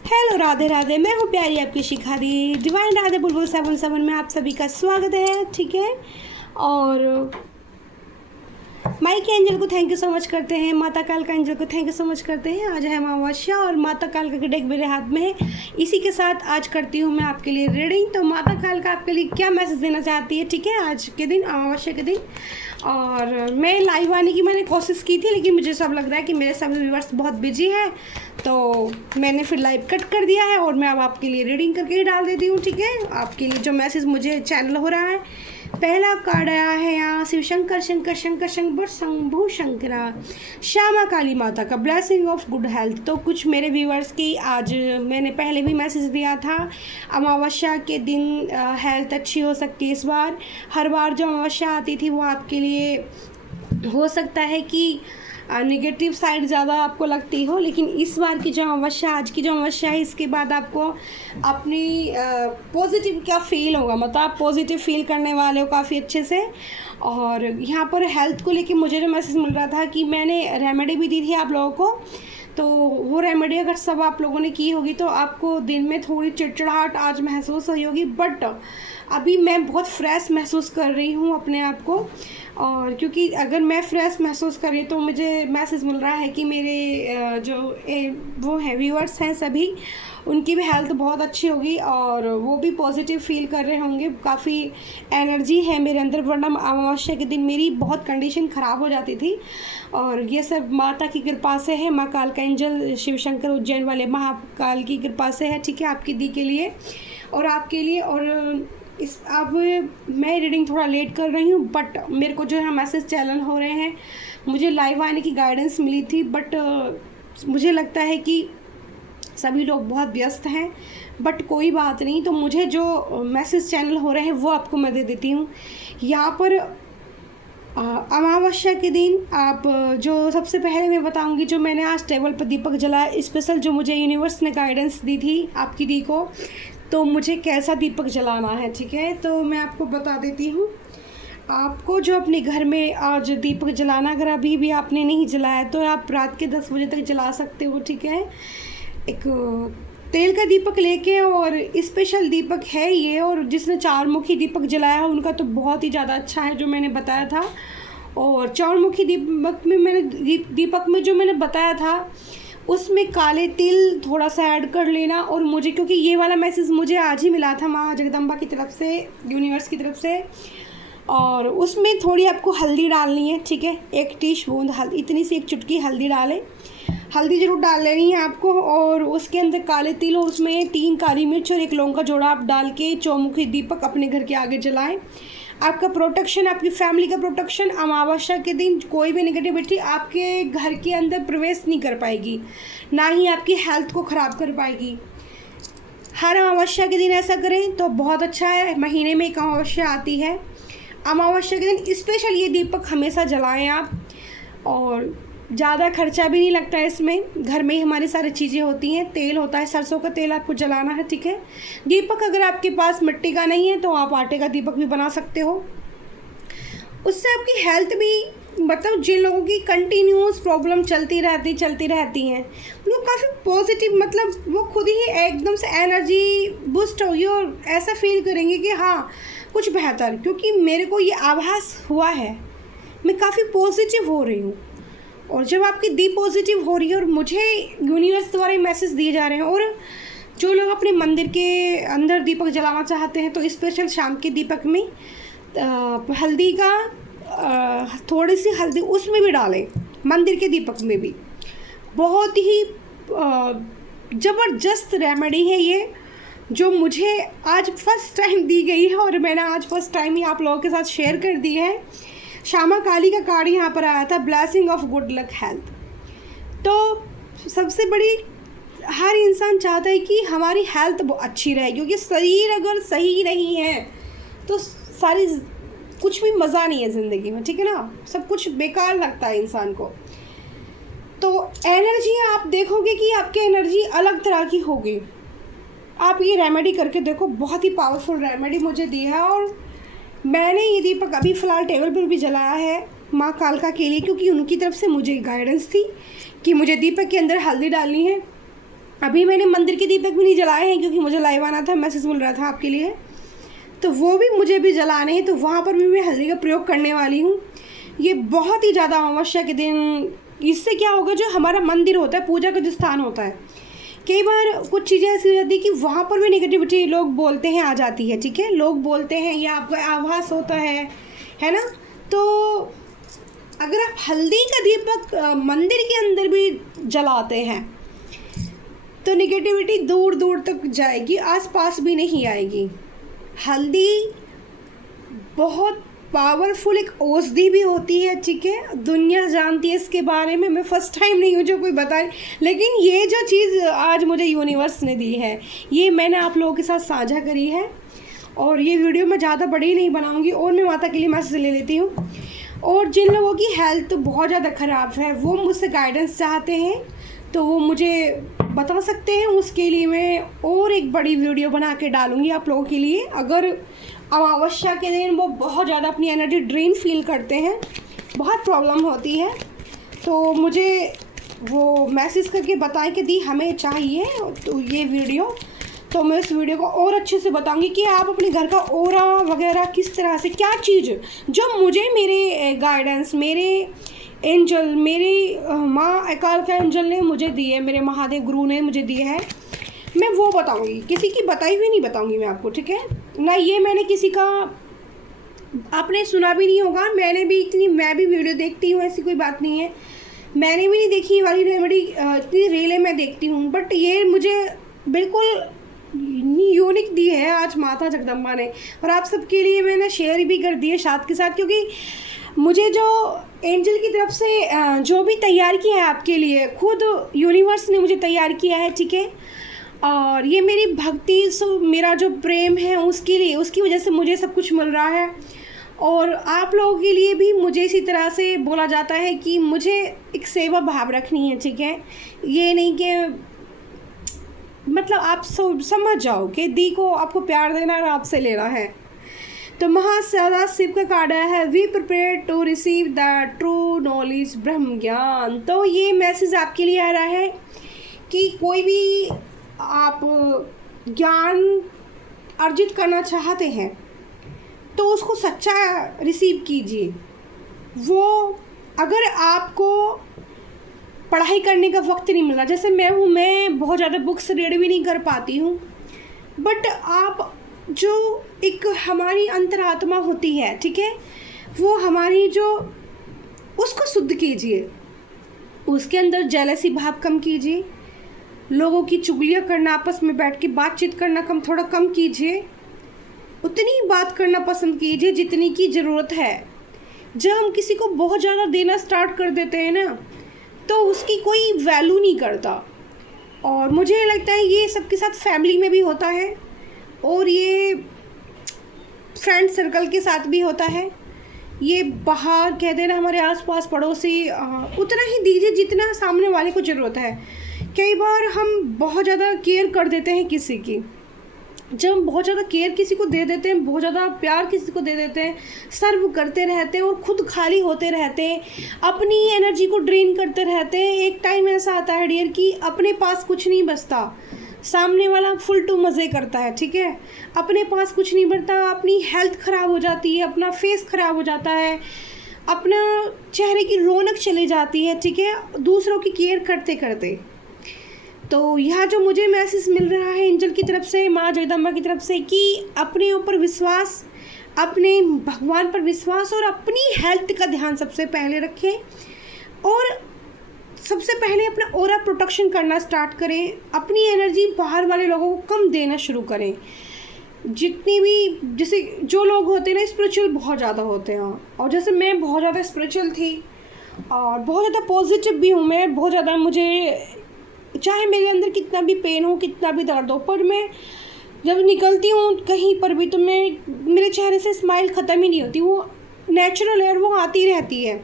Hello Radhe Radhe, मैं हूँ प्यारी आपकी शिखा दी। डिवाइन राधे बुलबुल 77 में आप सभी का स्वागत है। ठीक है, और माई के एंजल को थैंक यू सो मच करते हैं, माता काल का एंजल को थैंक यू सो मच करते हैं। आज है अमावस्या और माता काल का डेक मेरे हाथ में है। इसी के साथ आज करती हूँ मैं आपके लिए रीडिंग। तो माता काल का आपके लिए क्या मैसेज देना चाहती है, ठीक है, आज के दिन, अमावस्या के दिन। और मैं लाइव आने की मैंने कोशिश की थी, लेकिन मुझे सब लग रहा है कि मेरे सभी व्यूअर्स बहुत बिजी हैं, तो मैंने फिर लाइव कट कर दिया है और मैं अब आपके लिए रीडिंग करके ही डाल देती हूँ। ठीक है, आपके लिए जो मैसेज मुझे चैनल हो रहा है। पहला कार्ड आया है यहाँ शिव शंकर शंकर शंकर शंकर शंभु शंकरा श्यामा काली माता का ब्लेसिंग ऑफ गुड हेल्थ। तो कुछ मेरे व्यूअर्स की आज मैंने पहले भी मैसेज दिया था, अमावस्या के दिन हेल्थ अच्छी हो सकती है इस बार। हर बार जो अमावस्या आती थी वो आपके लिए हो सकता है कि नेगेटिव साइड ज़्यादा आपको लगती हो, लेकिन इस बार की जो अमावस्या, आज की जो अमावस्या है, इसके बाद आपको अपनी पॉजिटिव क्या फील होगा, मतलब आप पॉजिटिव फील करने वाले हो काफ़ी अच्छे से। और यहाँ पर हेल्थ को लेके मुझे जो मैसेज मिल रहा था कि मैंने रेमेडी भी दी थी आप लोगों को, तो वो रेमेडी अगर सब आप लोगों ने की होगी तो आपको दिन में थोड़ी चिड़चिड़ाहट आज महसूस हुई होगी, बट अभी मैं बहुत फ्रेश महसूस कर रही हूँ अपने आप को। और क्योंकि अगर मैं फ्रेश महसूस कर रही तो मुझे मैसेज मिल रहा है कि मेरे वो हैं व्यूअर्स हैं सभी, उनकी भी हेल्थ बहुत अच्छी होगी और वो भी पॉजिटिव फील कर रहे होंगे। काफ़ी एनर्जी है मेरे अंदर, वरना अमावस्या के दिन मेरी बहुत कंडीशन ख़राब हो जाती थी। और ये सब माता की कृपा से है, माँ काल का एंजल शिव शंकर उज्जैन वाले महाकाल की कृपा से है। ठीक है, आपकी दी के लिए और आपके लिए। और इस अब मैं रीडिंग थोड़ा लेट कर रही हूँ, बट मेरे को जो है मैसेज चैनल हो रहे हैं, मुझे लाइव आने की गाइडेंस मिली थी, बट मुझे लगता है कि सभी लोग बहुत व्यस्त हैं, बट कोई बात नहीं। तो मुझे जो मैसेज चैनल हो रहे हैं वो आपको मैं दे देती हूँ। यहाँ पर अमावस्या के दिन आप जो सबसे पहले मैं बताऊंगी, जो मैंने आज टेबल पर दीपक जलाया स्पेशल, जो मुझे यूनिवर्स ने गाइडेंस दी थी आपकी दी को, तो मुझे कैसा दीपक जलाना है। ठीक है, तो मैं आपको बता देती हूँ। आपको जो अपने घर में आज दीपक जलाना, अगर अभी भी आपने नहीं जलाया तो आप रात के 10 बजे तक जला सकते हो। ठीक है, एक तेल का दीपक लेके, और स्पेशल दीपक है ये, और जिसने 4 मुखी दीपक जलाया उनका तो बहुत ही ज़्यादा अच्छा है जो मैंने बताया था। और 4 मुखी दीपक में मैंने बताया था उसमें काले तिल थोड़ा सा ऐड कर लेना। और मुझे, क्योंकि ये वाला मैसेज मुझे आज ही मिला था माँ जगदम्बा की तरफ से, यूनिवर्स की तरफ से, और उसमें थोड़ी आपको हल्दी डालनी है। ठीक है, 1 टीस्पून हल्दी, इतनी सी 1 चुटकी हल्दी डालें, हल्दी ज़रूर डाल लेनी है आपको। और उसके अंदर काले तिल और उसमें 3 काली मिर्च और 1 लौंग का जोड़ा आप डाल के चौमुखी दीपक अपने घर के आगे जलाएं। आपका प्रोटेक्शन, आपकी फैमिली का प्रोटेक्शन, अमावस्या के दिन कोई भी नेगेटिविटी आपके घर के अंदर प्रवेश नहीं कर पाएगी, ना ही आपकी हेल्थ को ख़राब कर पाएगी। हर अमावस्या के दिन ऐसा करें तो बहुत अच्छा है। महीने में एक अमावस्या आती है, अमावस्या के दिन स्पेशल ये दीपक हमेशा जलाएं आप। और ज़्यादा खर्चा भी नहीं लगता है इसमें, घर में ही हमारी सारी चीज़ें होती हैं। तेल होता है, सरसों का तेल आपको जलाना है। ठीक है, दीपक अगर आपके पास मिट्टी का नहीं है तो आप आटे का दीपक भी बना सकते हो। उससे आपकी हेल्थ भी, मतलब जिन लोगों की कंटिन्यूस प्रॉब्लम चलती रहती हैं, वो काफ़ी पॉजिटिव, मतलब वो खुद ही एकदम से एनर्जी बूस्ट होगी और ऐसा फील करेंगे कि हाँ कुछ बेहतर। क्योंकि मेरे को ये आभास हुआ है, मैं काफ़ी पॉजिटिव हो रही हूँ। और जब आपकी दी पॉजिटिव हो रही है और मुझे यूनिवर्स द्वारा मैसेज दिए जा रहे हैं, और जो लोग अपने मंदिर के अंदर दीपक जलाना चाहते हैं तो स्पेशल शाम के दीपक में हल्दी का थोड़ी सी हल्दी उसमें भी डालें, मंदिर के दीपक में भी। बहुत ही ज़बरदस्त रेमेडी है ये, जो मुझे आज फर्स्ट टाइम दी गई है और मैंने आज फर्स्ट टाइम ही आप लोगों के साथ शेयर कर दी है। श्यामा काली का कार्ड यहाँ पर आया था, blessing of good luck health. तो सबसे बड़ी, हर इंसान चाहता है कि हमारी हेल्थ बहुत अच्छी रहे, क्योंकि शरीर अगर सही नहीं है तो सारी कुछ भी मज़ा नहीं है ज़िंदगी में। ठीक है ना, सब कुछ बेकार लगता है इंसान को। तो एनर्जी आप देखोगे कि आपकी एनर्जी अलग तरह की होगी। आप ये रेमेडी करके देखो, बहुत ही पावरफुल रेमेडी मुझे दी है। और मैंने ये दीपक अभी फ़िलहाल टेबल पर भी जलाया है माँ कालका के लिए, क्योंकि उनकी तरफ से मुझे गाइडेंस थी कि मुझे दीपक के अंदर हल्दी डालनी है अभी मैंने मंदिर के दीपक भी नहीं जलाए हैं क्योंकि मुझे लाइव आना था, मैसेज मिल रहा था आपके लिए, तो वो भी मुझे भी जलाने हैं, तो वहाँ पर भी मैं हल्दी का प्रयोग करने वाली हूँ। ये बहुत ही ज़्यादा अमावस्या के दिन, इससे क्या होगा, जो हमारा मंदिर होता है, पूजा का जो स्थान होता है, कई बार कुछ चीज़ें ऐसी हो जाती है कि वहाँ पर भी नेगेटिविटी लोग बोलते हैं आ जाती है, ठीक है, लोग बोलते हैं या आपका आभास होता है ना। तो अगर आप हल्दी का दीपक मंदिर के अंदर भी जलाते हैं तो नेगेटिविटी दूर दूर तक जाएगी, आसपास भी नहीं आएगी। हल्दी बहुत पावरफुल एक औषधि भी होती है, ठीक है, दुनिया जानती है इसके बारे में, मैं फ़र्स्ट टाइम नहीं हूँ जो कोई बताए, लेकिन ये जो चीज़ आज मुझे यूनिवर्स ने दी है, ये मैंने आप लोगों के साथ साझा करी है। और ये वीडियो मैं ज़्यादा बड़ी नहीं बनाऊँगी, और मैं माता के लिए मैसेज ले लेती हूँ। और जिन लोगों की हेल्थ बहुत ज़्यादा ख़राब है, वो मुझसे गाइडेंस चाहते हैं, तो वो मुझे बता सकते हैं, उसके लिए मैं और एक बड़ी वीडियो बना के डालूँगी आप लोगों के लिए। अगर अमावस्या के दिन वो बहुत ज़्यादा अपनी एनर्जी ड्रेन फील करते हैं, बहुत प्रॉब्लम होती है, तो मुझे वो मैसेज करके बताएं कि दी हमें चाहिए तो ये वीडियो, तो मैं इस वीडियो को और अच्छे से बताऊंगी कि आप अपने घर का ऑरा वगैरह किस तरह से, क्या चीज़ जो मुझे मेरे गाइडेंस, मेरे एंजल, मेरी माँ अकाल का एंजल ने मुझे दी है, मेरे महादेव गुरु ने मुझे दिए है, मैं वो बताऊंगी, किसी की बताई हुई नहीं बताऊंगी मैं आपको, ठीक है ना। ये मैंने किसी का आपने सुना भी नहीं होगा, मैं भी वीडियो देखती हूँ, ऐसी कोई बात नहीं है, मैंने भी नहीं देखी वाली रेमेडी, इतनी रीलें मैं देखती हूँ, बट ये मुझे बिल्कुल यूनिक दी है आज माता जगदम्बा ने, और आप सबके लिए मैंने शेयर भी कर दी है साथ के साथ, क्योंकि मुझे जो एंजल की तरफ से जो भी तैयार किया है आपके लिए, खुद यूनिवर्स ने मुझे तैयार किया है, ठीक है। और ये मेरी भक्ति, मेरा जो प्रेम है उसके लिए, उसकी वजह से मुझे सब कुछ मिल रहा है। और आप लोगों के लिए भी मुझे इसी तरह से बोला जाता है कि मुझे एक सेवा भाव रखनी है, ठीक है। ये नहीं कि मतलब आप समझ जाओ कि दी को आपको प्यार देना और आपसे लेना है। तो महासदा शिव का कार्ड है, we prepare to receive the true knowledge, ब्रह्म ज्ञान। तो ये मैसेज आपके लिए आ रहा है कि कोई भी आप ज्ञान अर्जित करना चाहते हैं तो उसको सच्चा रिसीव कीजिए। वो अगर आपको पढ़ाई करने का वक्त नहीं मिला, जैसे मैं बहुत ज़्यादा बुक्स रीड भी नहीं कर पाती हूँ, बट आप जो एक हमारी अंतरात्मा होती है, ठीक है, वो हमारी जो उसको शुद्ध कीजिए, उसके अंदर जेलसी भाव कम कीजिए, लोगों की चुगलियाँ करना, आपस में बैठ के बातचीत करना थोड़ा कम कीजिए, उतनी ही बात करना पसंद कीजिए जितनी की ज़रूरत है। जब हम किसी को बहुत ज़्यादा देना स्टार्ट कर देते हैं ना, तो उसकी कोई वैल्यू नहीं करता। और मुझे लगता है ये सबके साथ फैमिली में भी होता है, और ये फ्रेंड सर्कल के साथ भी होता है। ये बाहर कहते हैं ना, हमारे आसपास पड़ोसी, उतना ही दीजिए जितना सामने वाले को ज़रूरत है। कई बार हम बहुत ज़्यादा केयर कर देते हैं किसी की, जब हम बहुत ज़्यादा केयर किसी को दे देते हैं, बहुत ज़्यादा प्यार किसी को दे देते हैं, सर्व करते रहते हैं और खुद खाली होते रहते हैं, अपनी एनर्जी को ड्रेन करते रहते हैं, एक टाइम ऐसा आता है डियर कि अपने पास कुछ नहीं बचता, सामने वाला फुल टू मज़े करता है, ठीक है, अपने पास कुछ नहीं बचता, अपनी हेल्थ ख़राब हो जाती है, अपना फेस ख़राब हो जाता है, अपना चेहरे की रौनक चली जाती है, ठीक है, दूसरों की केयर करते करते। तो यह जो मुझे मैसेज मिल रहा है एंजल की तरफ से, माँ जगदम्बा की तरफ से, कि अपने ऊपर विश्वास, अपने भगवान पर विश्वास और अपनी हेल्थ का ध्यान सबसे पहले रखें, और सबसे पहले अपना ऑरा प्रोटेक्शन करना स्टार्ट करें, अपनी एनर्जी बाहर वाले लोगों को कम देना शुरू करें। जितनी भी जैसे जो लोग होते हैं ना, स्पिरिचुअल बहुत ज़्यादा होते हैं, और जैसे मैं बहुत ज़्यादा स्पिरिचुअल थी और बहुत ज़्यादा पॉजिटिव भी हूँ मैं, बहुत ज़्यादा, मुझे चाहे मेरे अंदर कितना भी पेन हो, कितना भी दर्द हो, पर मैं जब निकलती हूँ कहीं पर भी तो मेरे चेहरे से स्माइल ख़त्म ही नहीं होती, वो नेचुरल है, वो आती रहती है,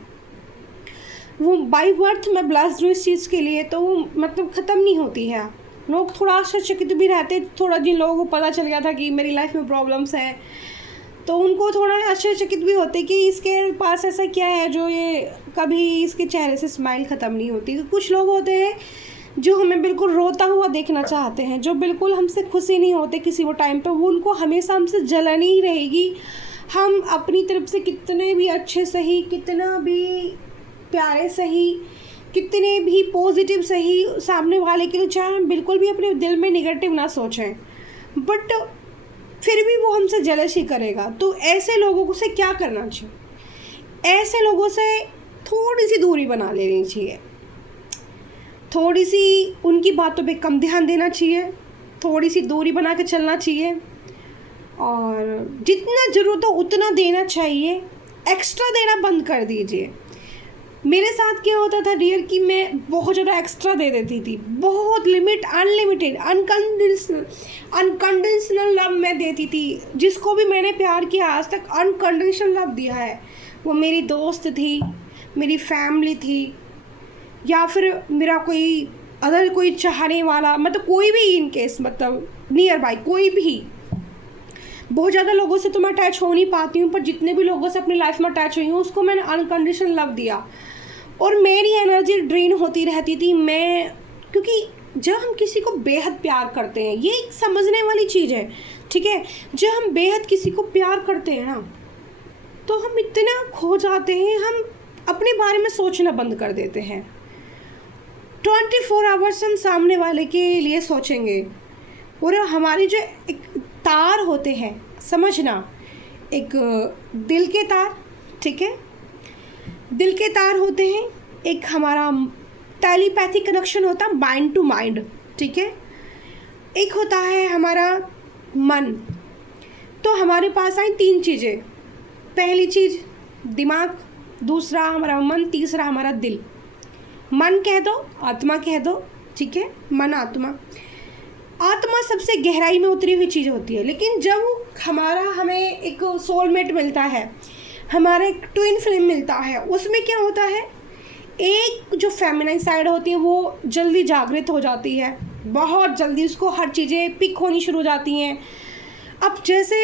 वो बाई बर्थ मैं ब्लेस्ड हूँ इस चीज़ के लिए, तो वो मतलब ख़त्म नहीं होती है। लोग थोड़ा आश्चर्यचकित भी रहते, थोड़ा जिन लोगों को पता चल गया था कि मेरी लाइफ में प्रॉब्लम्स हैं, तो उनको थोड़ा आश्चर्यचकित भी होते कि इसके पास ऐसा क्या है जो ये कभी इसके चेहरे से स्माइल ख़त्म नहीं होती। कुछ लोग होते हैं जो हमें बिल्कुल रोता हुआ देखना चाहते हैं, जो बिल्कुल हमसे खुशी नहीं होते किसी वो टाइम पे, वो उनको हमेशा हमसे जलन ही रहेगी। हम अपनी तरफ से कितने भी अच्छे सही, कितना भी प्यारे सही, कितने भी पॉजिटिव सही सामने वाले के लिए चाहे हम बिल्कुल भी अपने दिल में निगेटिव ना सोचें, बट फिर भी वो हमसे जेलस ही करेगा। तो ऐसे लोगों से क्या करना चाहिए? ऐसे लोगों से थोड़ी सी दूरी बना लेनी चाहिए, थोड़ी सी उनकी बातों पे कम ध्यान देना चाहिए, थोड़ी सी दूरी बना के चलना चाहिए, और जितना ज़रूरत हो उतना देना चाहिए, एक्स्ट्रा देना बंद कर दीजिए। मेरे साथ क्या होता था डियर कि मैं बहुत ज़्यादा एक्स्ट्रा दे देती थी, बहुत लिमिट, अनलिमिटेड, अनकंडीशनल लव मैं देती थी। जिसको भी मैंने प्यार किया आज तक अनकंडीशनल लव दिया है, वो मेरी दोस्त थी, मेरी फैमिली थी, या फिर मेरा कोई अदर कोई चाहने वाला, मतलब कोई भी इन केस, मतलब नियर बाई कोई भी। बहुत ज़्यादा लोगों से तो मैं अटैच हो नहीं पाती हूँ, पर जितने भी लोगों से अपनी लाइफ में अटैच हुई हूँ उसको मैंने अनकंडीशनल लव दिया, और मेरी एनर्जी ड्रेन होती रहती थी। क्योंकि जब हम किसी को बेहद प्यार करते हैं, ये एक समझने वाली चीज़ है, ठीक है। जब हम बेहद किसी को प्यार करते हैं ना, तो हम इतना खो जाते हैं, हम अपने बारे में सोचना बंद कर देते हैं। 24 आवर्स हम सामने वाले के लिए सोचेंगे, और हमारे जो एक तार होते हैं, समझना, एक दिल के तार, ठीक है, दिल के तार होते हैं, एक हमारा टेलीपैथिक कनेक्शन होता है माइंड टू माइंड, ठीक है, एक होता है हमारा मन। तो हमारे पास आई 3 चीज़ें, पहली चीज़ दिमाग, दूसरा हमारा मन, तीसरा हमारा दिल। मन कह दो, आत्मा कह दो, ठीक है, मन आत्मा। आत्मा सबसे गहराई में उतरी हुई चीज़ होती है, लेकिन जब हमें एक सोलमेट मिलता है, हमारा एक ट्विन फ्लेम मिलता है, उसमें क्या होता है, एक जो फेमिनाइन साइड होती है वो जल्दी जागृत हो जाती है, बहुत जल्दी उसको हर चीज़ें पिक होनी शुरू हो जाती हैं। अब जैसे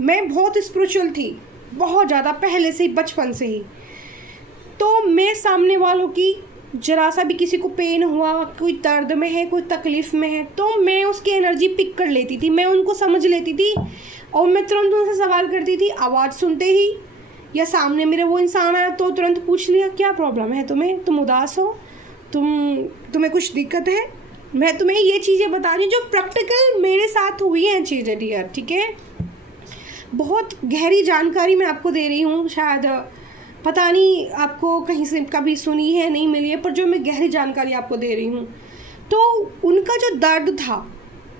मैं बहुत स्पिरिचुअल थी, बहुत ज़्यादा, पहले से ही, बचपन से ही, तो मैं सामने वालों की जरा सा भी किसी को पेन हुआ, कोई दर्द में है, कोई तकलीफ़ में है, तो मैं उसकी एनर्जी पिक कर लेती थी, मैं उनको समझ लेती थी, और मैं तुरंत उनसे सवाल करती थी। आवाज़ सुनते ही या सामने मेरे वो इंसान आया तो तुरंत पूछ लिया, क्या प्रॉब्लम है तुम्हें, तुम उदास हो, तुम्हें कुछ दिक्कत है। मैं तुम्हें ये चीज़ें बता रही हूँ जो प्रैक्टिकल मेरे साथ हुई हैं चीज़ें डियर, ठीक है। बहुत गहरी जानकारी मैं आपको दे रही हूँ, शायद पता नहीं आपको कहीं से कभी सुनी है, नहीं मिली है, पर जो मैं गहरी जानकारी आपको दे रही हूँ, तो उनका जो दर्द था,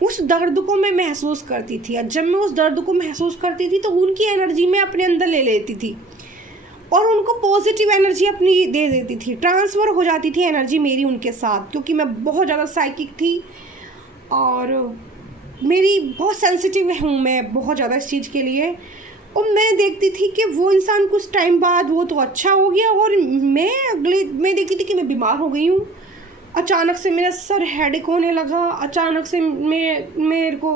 उस दर्द को मैं महसूस करती थी, और जब मैं उस दर्द को महसूस करती थी तो उनकी एनर्जी मैं अपने अंदर ले लेती थी, और उनको पॉजिटिव एनर्जी अपनी दे देती थी, ट्रांसफ़र हो जाती थी एनर्जी मेरी उनके साथ, क्योंकि मैं बहुत ज़्यादा साइकिक थी, और मेरी बहुत सेंसिटिव हूँ मैं बहुत ज़्यादा इस चीज़ के लिए। और मैं देखती थी कि वो इंसान कुछ टाइम बाद वो तो अच्छा हो गया, और मैं देखती थी कि मैं बीमार हो गई हूँ। अचानक से मेरा सर हेडेक होने लगा, अचानक से मेरे को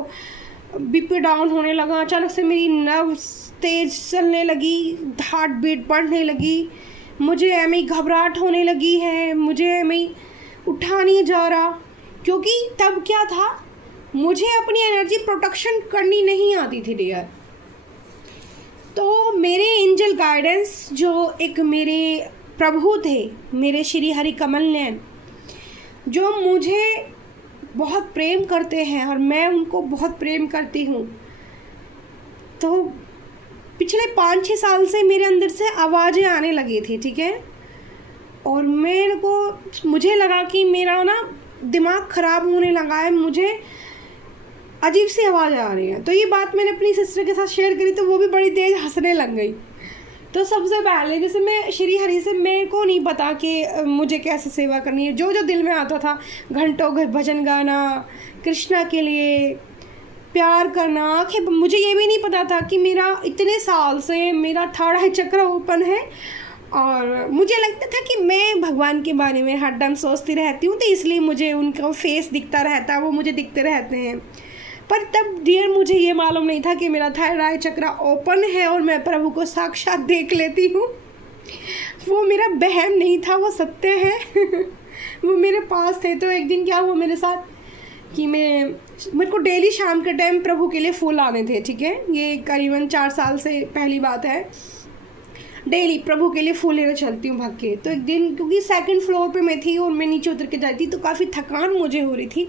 बीपी डाउन होने लगा, अचानक से मेरी नर्व्स तेज चलने लगी, हार्ट बीट बढ़ने लगी, मुझे एम घबराहट होने लगी है, मुझे एम उठा नहीं जा रहा, क्योंकि तब क्या था, मुझे अपनी एनर्जी प्रोटेक्शन करनी नहीं आती थी डियर। तो मेरे एंजल गाइडेंस जो एक मेरे प्रभु थे, मेरे श्री हरि कमल नयन, जो मुझे बहुत प्रेम करते हैं और मैं उनको बहुत प्रेम करती हूँ, तो पिछले 5-6 साल से मेरे अंदर से आवाज़ें आने लगी थी, ठीक है, और मुझे लगा कि मेरा ना दिमाग ख़राब होने लगा है, मुझे अजीब सी आवाज़ आ रही है। तो ये बात मैंने अपनी सिस्टर के साथ शेयर करी, तो वो भी बड़ी तेज़ हंसने लग गई। तो सबसे पहले जैसे मैं श्री हरि से, मेरे को नहीं पता कि मुझे कैसे सेवा करनी है, जो जो दिल में आता था, घंटों भजन गाना, कृष्णा के लिए प्यार करना, आखिर मुझे ये भी नहीं पता था कि मेरा इतने साल से मेरा 3rd आई चक्र ओपन है, और मुझे लगता था कि मैं भगवान के बारे में हर टाइम सोचती रहती हूँ, तो इसलिए मुझे उनका फेस दिखता रहता है, वो मुझे दिखते रहते हैं। पर तब डियर मुझे ये मालूम नहीं था कि मेरा 3rd आई चक्र ओपन है और मैं प्रभु को साक्षात देख लेती हूँ। वो मेरा वहम नहीं था, वो सत्य है। वो मेरे पास थे। तो एक दिन क्या हुआ मेरे साथ कि मेरे को डेली शाम के टाइम प्रभु के लिए फूल आने थे, ठीक है। ये करीबन 4 साल से पहली बात है। डेली प्रभु के लिए फूल लेने चलती हूँ भाग के। तो एक दिन क्योंकि सेकंड फ्लोर पे मैं थी और मैं नीचे उतर के जाती तो काफ़ी थकान मुझे हो रही थी।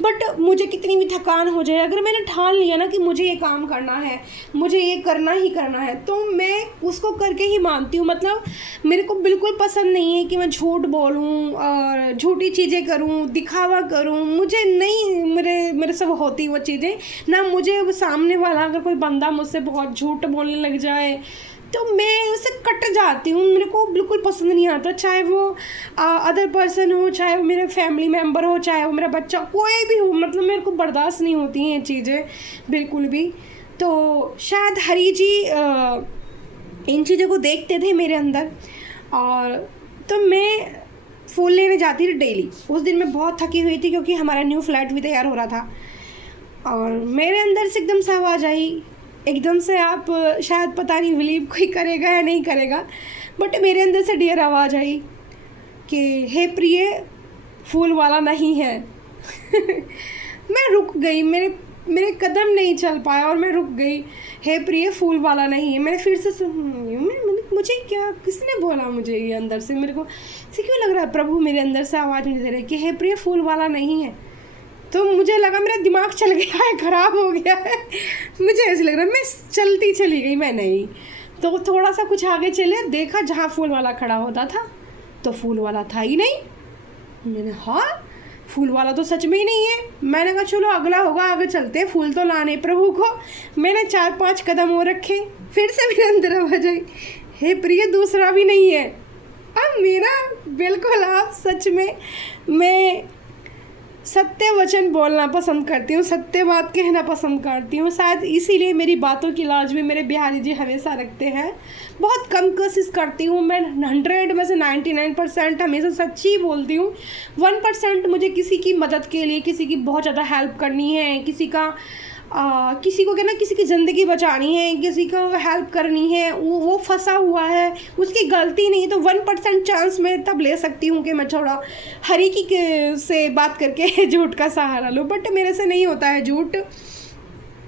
बट मुझे कितनी भी थकान हो जाए, अगर मैंने ठान लिया ना कि मुझे ये काम करना है, मुझे ये करना ही करना है, तो मैं उसको करके ही मानती हूँ। मतलब मेरे को बिल्कुल पसंद नहीं है कि मैं झूठ बोलूँ और झूठी चीज़ें करूँ, दिखावा करूँ। मुझे नहीं, मेरे से होती वो चीज़ें ना। मुझे सामने वाला अगर कोई बंदा मुझसे बहुत झूठ बोलने लग जाए तो मैं उससे कट जाती हूँ। मेरे को बिल्कुल पसंद नहीं आता, चाहे वो अदर पर्सन हो, चाहे वो मेरे फैमिली मेम्बर हो, चाहे वो मेरा बच्चा, कोई भी हो। मतलब मेरे को बर्दाश्त नहीं होती हैं ये चीज़ें बिल्कुल भी। तो शायद हरी जी इन चीज़ों को देखते थे मेरे अंदर, और तो मैं फूल लेने जाती थी डेली। उस दिन मैं बहुत थकी हुई थी क्योंकि हमारा न्यू फ्लैट भी तैयार हो रहा था, और मेरे अंदर से एकदम से आवाज़ आई, एकदम से। आप शायद पता नहीं बिलीव कोई करेगा या नहीं करेगा, बट मेरे अंदर से डियर आवाज़ आई कि हे प्रिय, फूल वाला नहीं है। मैं रुक गई, मेरे कदम नहीं चल पाया और मैं रुक गई। हे प्रिय, फूल वाला नहीं है। मैंने फिर से मुझे क्या, किसने बोला मुझे ये अंदर से, मेरे को से क्यों लग रहा है प्रभु मेरे अंदर से आवाज़ मुझे दे रही कि हे प्रिय, फूल वाला नहीं है। तो मुझे लगा मेरा दिमाग चल गया है, ख़राब हो गया है। मुझे ऐसे लग रहा है, मैं चलती चली गई। मैं नहीं, तो थोड़ा सा कुछ आगे चले, देखा जहाँ फूल वाला खड़ा होता था तो फूल वाला था ही नहीं। मैंने हाँ, फूल वाला तो सच में ही नहीं है। मैंने कहा चलो अगला होगा, आगे चलते, फूल तो लाने प्रभु को। मैंने 4-5 कदम और रखे, फिर से मेरे अंदर आवाज़ आई, हे प्रिय, दूसरा भी नहीं है। अब मेरा बिल्कुल, आप सच में, मैं सत्य वचन बोलना पसंद करती हूँ, सत्य बात कहना पसंद करती हूँ। शायद इसीलिए मेरी बातों की लाज भी मेरे बिहारी जी हमेशा रखते हैं। बहुत कम कोशिश करती हूँ मैं, 100 में से 99% हमेशा सच्ची बोलती हूँ। 1% मुझे किसी की मदद के लिए, किसी की बहुत ज़्यादा हेल्प करनी है, किसी को कहना, किसी की ज़िंदगी बचानी है, किसी को हेल्प करनी है, वो फंसा हुआ है, उसकी गलती नहीं, तो 1% चांस मैं तब ले सकती हूँ कि मैं थोड़ा हरी की से बात करके झूठ का सहारा लूँ। बट मेरे से नहीं होता है झूठ,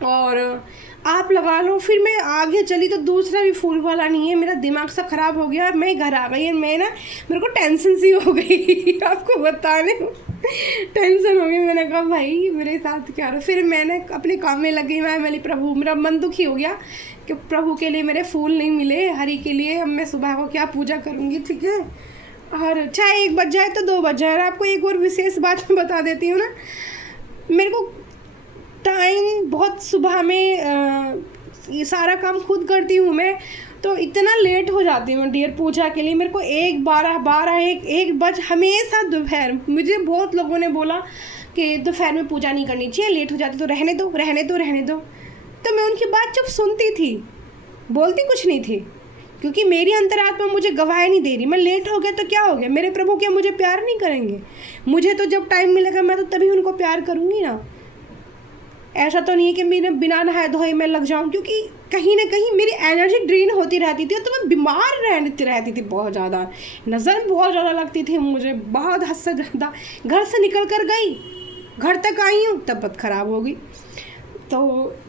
और आप लगा लो। फिर मैं आगे चली तो दूसरा भी फूल वाला नहीं है। मेरा दिमाग सा ख़राब हो गया, मैं घर आ गई, मेरे को टेंशन सी हो गई। आपको बताने टेंशन हो गई। मैंने कहा भाई मेरे साथ क्या रहा। फिर मैंने अपने काम में लगी, मैं प्रभु, मेरा मन दुखी हो गया कि प्रभु के लिए मेरे फूल नहीं मिले, हरी के लिए। अब मैं सुबह को क्या पूजा करूँगी, ठीक है। और चाहे 1 बज जाए तो 2 बज जाए। आपको एक और विशेष बात मैं बता देती हूँ ना, मेरे को टाइम बहुत सुबह में ये सारा काम खुद करती हूँ मैं, तो इतना लेट हो जाती हूँ डियर पूजा के लिए। मेरे को 1 बज हमेशा दोपहर। मुझे बहुत लोगों ने बोला कि दोपहर में पूजा नहीं करनी चाहिए, लेट हो जाती, तो रहने दो। तो मैं उनकी बात जब सुनती थी, बोलती कुछ नहीं थी, क्योंकि मेरी अंतरात्मा मुझे गवाही नहीं दे रही। मैं लेट हो गया तो क्या हो गया, मेरे प्रभु क्या मुझे प्यार नहीं करेंगे? मुझे तो जब टाइम मिलेगा मैं तो तभी उनको प्यार करूँगी ना। ऐसा तो नहीं है कि मेरे बिना नहाए धोए मैं लग जाऊं, क्योंकि कहीं ना कहीं मेरी एनर्जी ड्रेन होती रहती थी, तो मैं बीमार रहती थी बहुत ज़्यादा। नज़र बहुत ज़्यादा लगती थी मुझे, बहुत हद से ज़्यादा। घर से निकल कर गई, घर तक आई हूँ, तबीयत ख़राब हो गई। तो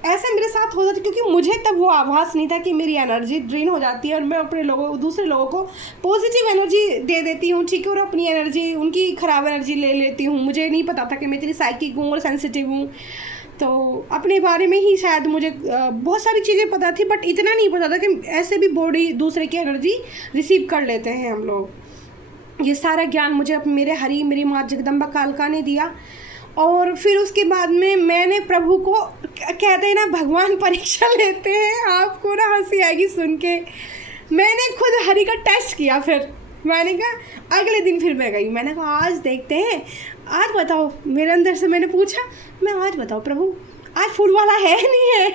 ऐसा मेरे साथ होता था, क्योंकि मुझे तब वो आभास नहीं था कि मेरी एनर्जी ड्रेन हो जाती है और मैं अपने दूसरे लोगों को पॉजिटिव एनर्जी दे देती हूँ, ठीक है, और अपनी एनर्जी, उनकी ख़राब एनर्जी ले लेती हूँ। मुझे नहीं पता था कि मैं इतनी साइकिक हूँ और सेंसिटिव हूँ। तो अपने बारे में ही शायद मुझे बहुत सारी चीज़ें पता थी, बट इतना नहीं पता था कि ऐसे भी बॉडी दूसरे की एनर्जी रिसीव कर लेते हैं हम लोग। ये सारा ज्ञान मुझे मेरी माँ जगदम्बा कालका ने दिया। और फिर उसके बाद में मैंने प्रभु को, कहते हैं ना भगवान परीक्षा लेते हैं, आपको ना हंसी आएगी सुन के। मैंने खुद हरि का टेस्ट किया। फिर मैंने कहा, अगले दिन फिर मैं गई, मैंने कहा आज देखते हैं, आज बताओ। मेरे अंदर से मैंने पूछा, मैं आज बताओ प्रभु, आज फूल वाला है नहीं है?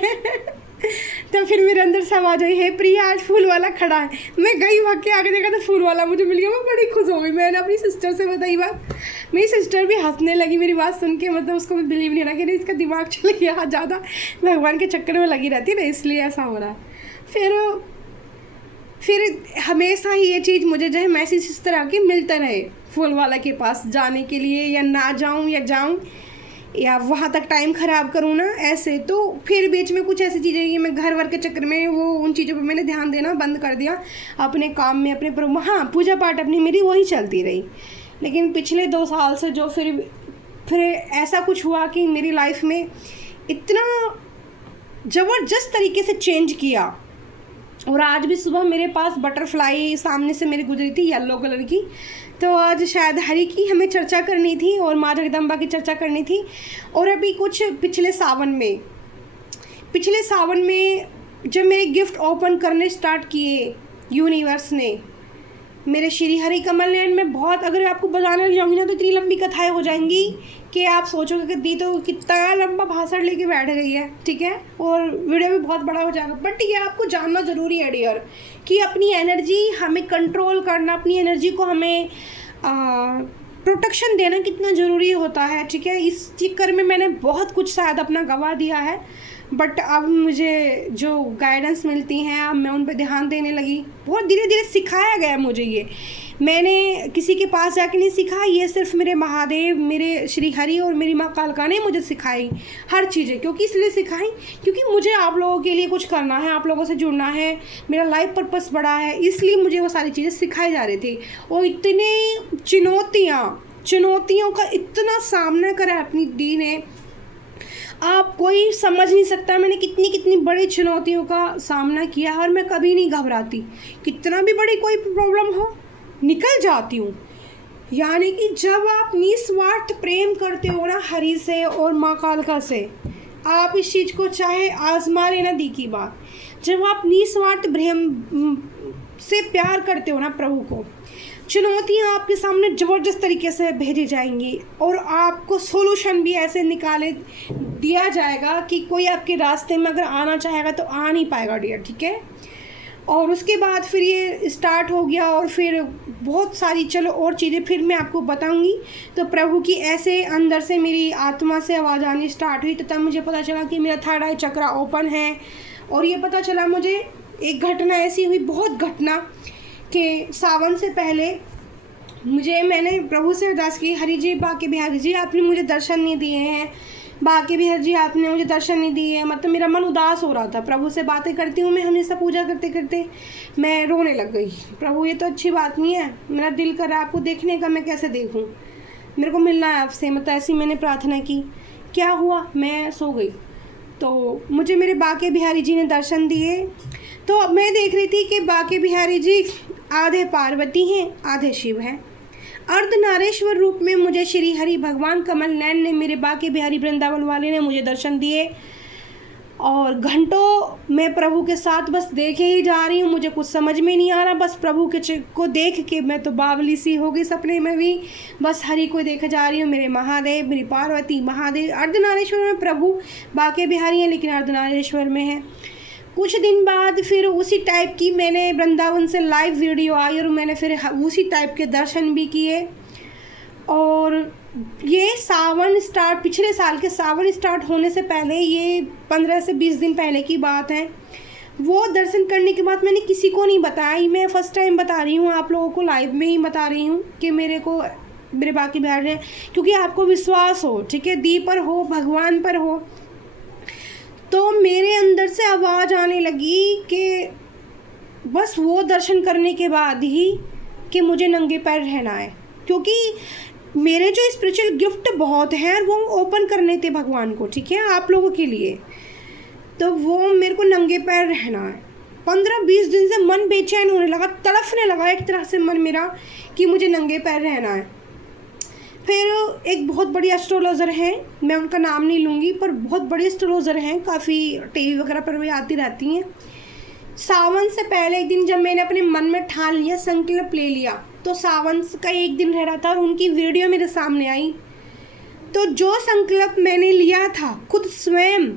तो फिर मेरे अंदर से आवाज़ आई, हे प्रिया, आज फूल वाला खड़ा है। मैं गई, भाग के आगे देखा तो फूल वाला मुझे मिल गया। मैं बड़ी खुश हो गई। मैंने अपनी सिस्टर से बताई बात, मेरी सिस्टर भी हंसने लगी मेरी बात सुन के। मतलब उसको बिलीव नहीं रहा कि इसका दिमाग चल गया, ज़्यादा भगवान के चक्कर में लगी रहती है ना, इसलिए ऐसा हो रहा है। फिर हमेशा ही ये चीज़ मुझे जो है मैसेज इस तरह के मिलते रहे फूल वाला के पास जाने के लिए, या ना जाऊँ या जाऊँ या वहाँ तक टाइम ख़राब करूँ ना, ऐसे। तो फिर बीच में कुछ ऐसी चीज़ें कि मैं घर वर के चक्कर में वो उन चीज़ों पे मैंने ध्यान देना बंद कर दिया, अपने काम में अपने हाँ पूजा पाठ अपनी मेरी वही चलती रही। लेकिन पिछले 2 साल से जो फिर ऐसा कुछ हुआ कि मेरी लाइफ में इतना ज़बरदस्त तरीके से चेंज किया। और आज भी सुबह मेरे पास बटरफ्लाई सामने से मेरी गुजरी थी येलो कलर की, तो आज शायद हरी की हमें चर्चा करनी थी और माँ जगदम्बा की चर्चा करनी थी। और अभी कुछ पिछले सावन में जब मेरे गिफ्ट ओपन करने स्टार्ट किए यूनिवर्स ने, मेरे श्री हरि कमल नयन में बहुत, अगर आपको बताने लग जाऊँगी ना तो इतनी लंबी कथाएं हो जाएंगी कि आप सोचोगे कि दी तो कितना लंबा भाषण लेके बैठ गई है, ठीक है, और वीडियो भी बहुत बड़ा हो जाएगा। बट ये आपको जानना ज़रूरी है डियर कि अपनी एनर्जी हमें कंट्रोल करना, अपनी एनर्जी को हमें प्रोटेक्शन देना कितना ज़रूरी होता है, ठीक है। इस चक्कर में मैंने बहुत कुछ शायद अपना गवा दिया है, बट अब मुझे जो गाइडेंस मिलती हैं अब मैं उन पर ध्यान देने लगी। बहुत धीरे धीरे सिखाया गया मुझे, ये मैंने किसी के पास जाके नहीं सीखा, ये सिर्फ मेरे महादेव, मेरे श्री हरि और मेरी माँ कालका ने मुझे सिखाई हर चीज़ें। क्योंकि इसलिए सिखाई क्योंकि मुझे आप लोगों के लिए कुछ करना है, आप लोगों से जुड़ना है, मेरा लाइफ पर्पस बड़ा है, इसलिए मुझे वो सारी चीज़ें सिखाई जा रही थी। और इतने चुनौतियों का इतना सामना करा अपनी दी ने, आप कोई समझ नहीं सकता मैंने कितनी बड़ी चुनौतियों का सामना किया। और मैं कभी नहीं घबराती, कितना भी बड़ी कोई प्रॉब्लम हो निकल जाती हूँ। यानी कि जब आप निस्वार्थ प्रेम करते हो ना हरि से और माँ कालका से, आप इस चीज़ को चाहे आजमा लेना दी की बात, जब आप निस्वार्थ प्रेम से प्यार करते हो ना प्रभु को, चुनौतियाँ आपके सामने ज़बरदस्त तरीके से भेजी जाएंगी और आपको सोल्यूशन भी ऐसे निकाले दिया जाएगा कि कोई आपके रास्ते में अगर आना चाहेगा तो आ नहीं पाएगा डियर, ठीक है। और उसके बाद फिर ये स्टार्ट हो गया और फिर बहुत सारी चलो और चीज़ें फिर मैं आपको बताऊंगी। तो प्रभु की ऐसे अंदर से मेरी आत्मा से आवाज़ आनी स्टार्ट हुई, तो तब मुझे पता चला कि मेरा थर्ड आई चक्र ओपन है। और ये पता चला मुझे, एक घटना ऐसी हुई, बहुत घटना कि सावन से पहले मैंने प्रभु से अरदास की, हरि जी बाके बिहारी जी आपने मुझे दर्शन नहीं दिए हैं, बाके बिहारी जी आपने मुझे दर्शन नहीं दिए हैं। मतलब मेरा मन उदास हो रहा था, प्रभु से बातें करती हूँ मैं, हमेशा पूजा करते करते मैं रोने लग गई। प्रभु ये तो अच्छी बात नहीं है, मेरा दिल कर रहा है आपको देखने का, मैं कैसे देखूँ, मेरे को मिलना है आपसे। मतलब ऐसी मैंने प्रार्थना की। क्या हुआ, मैं सो गई तो मुझे मेरे बाके बिहारी जी ने दर्शन दिए। तो अब मैं देख रही थी कि बाके बिहारी जी आधे पार्वती हैं आधे शिव हैं। अर्धनारेश्वर रूप में मुझे श्री हरि भगवान कमल नयन ने, मेरे बाके बिहारी वृंदावन वाले ने मुझे दर्शन दिए। और घंटों मैं प्रभु के साथ बस देखे ही जा रही हूँ, मुझे कुछ समझ में नहीं आ रहा। बस प्रभु के को देख के मैं तो बावली सी हो गई सपने में भी, बस हरि को देखे जा रही हूँ। मेरे महादेव, मेरी पार्वती, महादेव अर्धनारेश्वर में प्रभु बाके बिहारी हैं लेकिन अर्धनारेश्वर में है। कुछ दिन बाद फिर उसी टाइप की मैंने वृंदावन से लाइव वीडियो आई और मैंने फिर उसी टाइप के दर्शन भी किए। और ये सावन स्टार्ट, पिछले साल के सावन स्टार्ट होने से पहले, ये 15 से 20 दिन पहले की बात है। वो दर्शन करने के बाद मैंने किसी को नहीं बताया, मैं फ़र्स्ट टाइम बता रही हूँ आप लोगों को, लाइव में ही बता रही हूँ कि मेरे बाके बिहारी है, क्योंकि आपको विश्वास हो, ठीक है, दी पर हो, भगवान पर हो। तो मेरे अंदर से आवाज़ आने लगी कि बस वो दर्शन करने के बाद ही कि मुझे नंगे पैर रहना है, क्योंकि मेरे जो स्पिरिचुअल गिफ्ट बहुत हैं वो ओपन करने थे भगवान को, ठीक है, आप लोगों के लिए। तो वो मेरे को नंगे पैर रहना है। 15-20 दिन से मन बेचैन होने लगा, तड़फने लगा एक तरह से मन मेरा कि मुझे नंगे पैर रहना है। फिर एक बहुत बड़ी एस्ट्रोलॉजर हैं, मैं उनका नाम नहीं लूँगी, पर बहुत बड़ी एस्ट्रोलॉजर हैं, काफ़ी टीवी वगैरह पर भी आती रहती हैं। सावन से पहले एक दिन जब मैंने अपने मन में ठान लिया, संकल्प ले लिया, तो सावन का एक दिन रह रहा था और उनकी वीडियो मेरे सामने आई। तो जो संकल्प मैंने लिया था, खुद स्वयं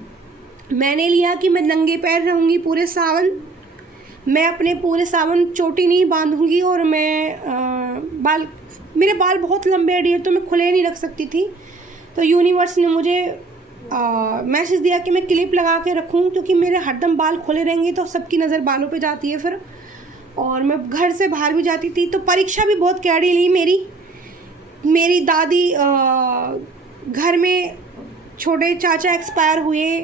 मैंने लिया कि मैं नंगे पैर रहूँगी पूरे सावन, मैं अपने पूरे सावन चोटी नहीं बांधूँगी और मैं मेरे बाल बहुत लंबे अड़ी है तो मैं खुले नहीं रख सकती थी। तो यूनिवर्स ने मुझे मैसेज दिया कि मैं क्लिप लगा के रखूं, क्योंकि मेरे हरदम बाल खुले रहेंगे तो सबकी नज़र बालों पे जाती है फिर। और मैं घर से बाहर भी जाती थी तो परीक्षा भी बहुत कैडी ली मेरी दादी घर में छोटे चाचा एक्सपायर हुए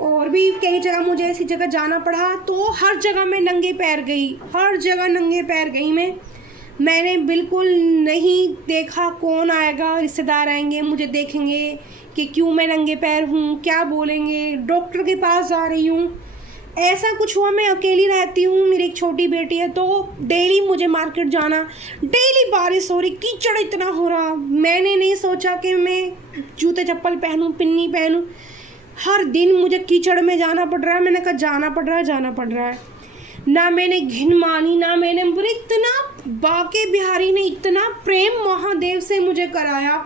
और भी कई जगह मुझे ऐसी जगह जाना पड़ा, तो हर जगह मैं नंगे पैर गई, हर जगह नंगे पैर गई मैंने बिल्कुल नहीं देखा कौन आएगा, रिश्तेदार आएंगे मुझे देखेंगे कि क्यों मैं नंगे पैर हूँ, क्या बोलेंगे, डॉक्टर के पास जा रही हूँ, ऐसा कुछ हुआ। मैं अकेली रहती हूँ, मेरी एक छोटी बेटी है, तो डेली मुझे मार्केट जाना, डेली बारिश हो रही, कीचड़ इतना हो रहा, मैंने नहीं सोचा कि मैं जूते चप्पल पहनूँ, पिन्नी पहनूँ, हर दिन मुझे कीचड़ में जाना पड़ रहा है। मैंने कहा जाना पड़ रहा है, ना मैंने घिन मानी, ना मैंने, पूरे इतना बाके बिहारी ने इतना प्रेम महादेव से मुझे कराया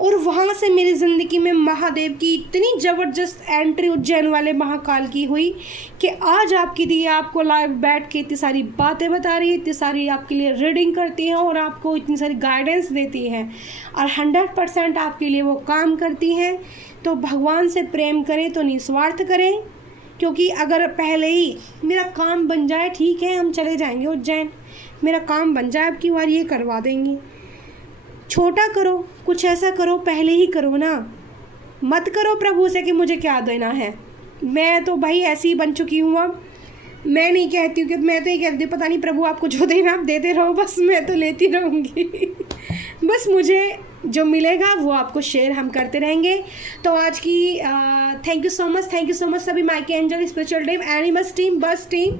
और वहाँ से मेरी ज़िंदगी में महादेव की इतनी ज़बरदस्त एंट्री उज्जैन वाले महाकाल की हुई कि आज आपकी दी आपको लाइव बैठ के इतनी सारी बातें बता रही है, इतनी सारी आपके लिए रीडिंग करती हैं और आपको इतनी सारी गाइडेंस देती हैं और 100% आपके लिए वो काम करती हैं। तो भगवान से प्रेम करें तो निस्वार्थ करें, क्योंकि अगर पहले ही मेरा काम बन जाए, ठीक है हम चले जाएंगे उज्जैन, मेरा काम बन जाए अब की बार ये करवा देंगी, छोटा करो, कुछ ऐसा करो, पहले ही करो ना, मत करो प्रभु से कि मुझे क्या देना है। मैं तो भाई ऐसी ही बन चुकी हूँ अब, मैं नहीं कहती हूँ कि, मैं तो ये कहती हूँ पता नहीं प्रभु आपको जो देना आप देते रहो, बस मैं तो लेती रहूँगी बस मुझे जो मिलेगा वो आपको शेयर हम करते रहेंगे। तो आज की थैंक यू सो मच सभी माइके angel, spiritual team, animals team, बस टीम,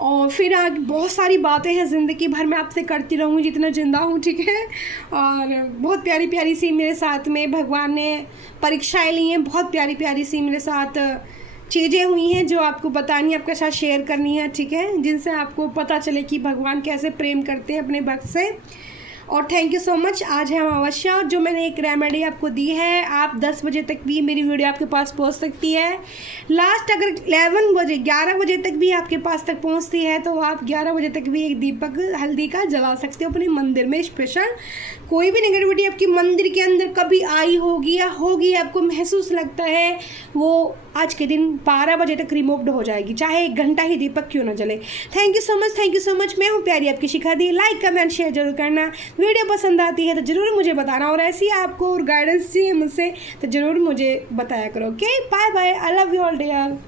और फिर आगे बहुत सारी बातें हैं ज़िंदगी भर मैं आपसे करती रहूँगी जितना ज़िंदा हूँ, ठीक है। और बहुत प्यारी प्यारी सी मेरे साथ में भगवान ने परीक्षाएं ली हैं, बहुत प्यारी प्यारी सी मेरे साथ चीज़ें हुई हैं जो आपको बतानी, आपके साथ शेयर करनी है, ठीक है, जिनसे आपको पता चले कि भगवान कैसे प्रेम करते हैं अपने भक्त से। और थैंक यू सो मच। आज है अमावस्या और जो मैंने एक रेमेडी आपको दी है, आप 10 बजे तक भी मेरी वीडियो आपके पास पहुंच सकती है। लास्ट अगर 11 बजे तक भी आपके पास तक पहुंचती है तो आप 11 बजे तक भी एक दीपक हल्दी का जला सकते हो अपने मंदिर में स्पेशल। कोई भी नेगेटिविटी आपकी मंदिर के अंदर कभी आई होगी या होगी, आपको महसूस लगता है, वो आज के दिन 12 बजे तक रिमूव्ड हो जाएगी, चाहे 1 घंटा ही दीपक क्यों ना जले। Thank you so much. मैं हूँ प्यारी आपकी शिखा दी। लाइक कमेंट शेयर जरूर करना, वीडियो पसंद आती है तो ज़रूर मुझे बताना, और ऐसी आपको और गाइडेंस चाहिए मुझसे तो ज़रूर मुझे बताया करो। Okay, bye bye, I love you all dear.